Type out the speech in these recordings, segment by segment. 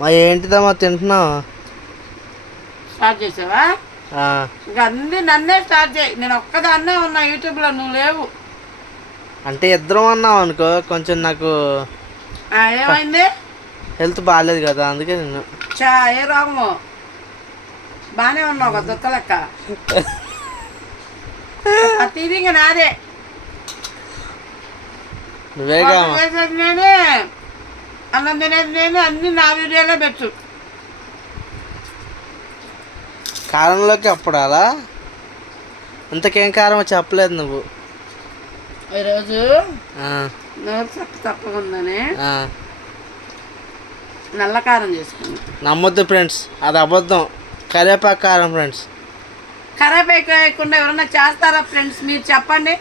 మా ఏంటిదమ్మా తింటున్నావు స్టార్ట్ చేసావా? ఇంకా అన్ని నన్నే స్టార్ట్ చేయి. నేను ఒక్కదాన్నే ఉన్నా యూట్యూబ్లో నువ్వు లేవు. అంటే ఇద్దరం అన్నావు అనుకో కొంచెం నాకు ఆ, ఏమైంది? హెల్త్ బాగాలేదు కదా అందుకే నేను చా ఏ రోగము? బాగానే ఉన్నావు కదా దొక్క లెక్క. ప్రతిదీ ఇంకా నాదే. నువ్వేగా? చేసేది నేనే. నేనే అన్ని నా వీడియోలో పెట్టు. కారంలోకి అప్పుడాలా? ఇంతకేం కారం చెప్పలేదు నువ్వు. ఈరోజు నోరు ఉందని ఆ. నల్ల కారం చేసుకున్నా. నమ్మొద్దు ఫ్రెండ్స్ అది అబద్ధం. కరివేపాకు కారం ఫ్రెండ్స్. కరేపాకు వేయకుండా ఎవరన్నా చేస్తారా ఫ్రెండ్స్? మీరు చెప్పండి.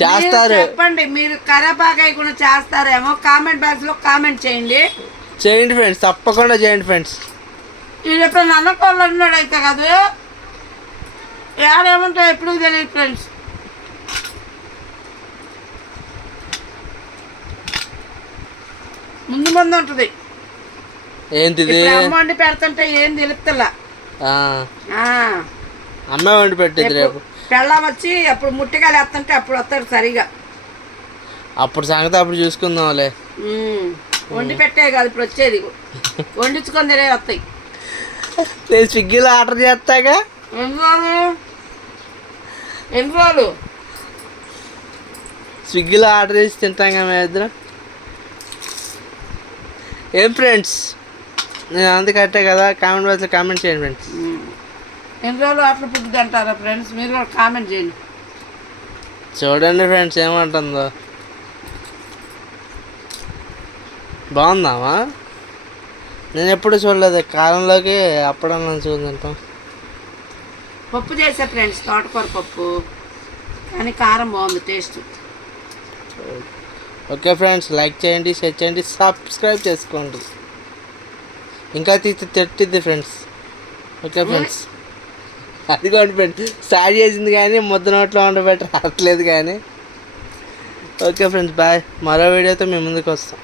చేస్తారు. చెప్పండి మీరు కరేపాకు వేయకుండా చేస్తారేమో. కామెంట్ బాక్స్లో కామెంట్ చేయండి. చేయండి ఫ్రెండ్స్ తప్పకుండా చేయండి ఫ్రెండ్స్. ఇది ఎప్పుడు నన్నకోళ్ళు ఉన్నాడు అయితే కాదు. ఏడేమంటావు ఎప్పుడు తెలియదు ఫ్రెండ్స్. ముందు ముందు ఉంటుంది. ఏంటిది? అమ్మ వండి పెడుతుంటే ఏం తెలుపుతలా? అమ్మాయి వండి పెట్టేది రేపు పెళ్ళాం వచ్చి అప్పుడు ముట్టికాయలు వేస్తుంటే అప్పుడు వస్తాడు సరిగా. అప్పుడు సంగతి అప్పుడు చూసుకుందాంలే. వండి పెట్టే కాదు ఇప్పుడు వచ్చేది. వండించుకొని తినే వస్తాయి. నేను స్విగ్గీలో ఆర్డర్ చేస్తాగా? ఎన్ని రోజులు స్విగ్గీలో ఆర్డర్ చేసి తింటాం కదా ఇద్దరం. ఏం ఫ్రెండ్స్? నేను అందుకు కట్టే కదా కామెంట్ బాక్స్లో కామెంట్ చేయండి ఫ్రెండ్స్. ఎన్ని రోజులు అట్లా ఫుడ్ తింటారా ఫ్రెండ్స్ మీరు కూడా కామెంట్ చేయండి. చూడండి ఫ్రెండ్స్ ఏమంటుందో. బాగుందామా? నేను ఎప్పుడు చూడలేదు కాలంలోకి అప్పుడన్నా చూద్దాం పప్పు చేసే ఫ్రెండ్స్ తోటకూర పప్పు. కానీ కారం బాగుంది టేస్ట్ ఓకే ఫ్రెండ్స్ లైక్ చేయండి షేర్ చేయండి సబ్స్క్రైబ్ చేసుకోండి. ఇంకా తీసి తిట్టిద్ది ఫ్రెండ్స్ ఓకే ఫ్రెండ్స్ అది ఫ్రెండ్స్ స్టార్ట్ చేసింది కానీ ముద్ద నోట్లో ఉండబెట్టి రావట్లేదు కానీ. Okay friends bye. మరో వీడియోతో మీ ముందుకు వస్తాం.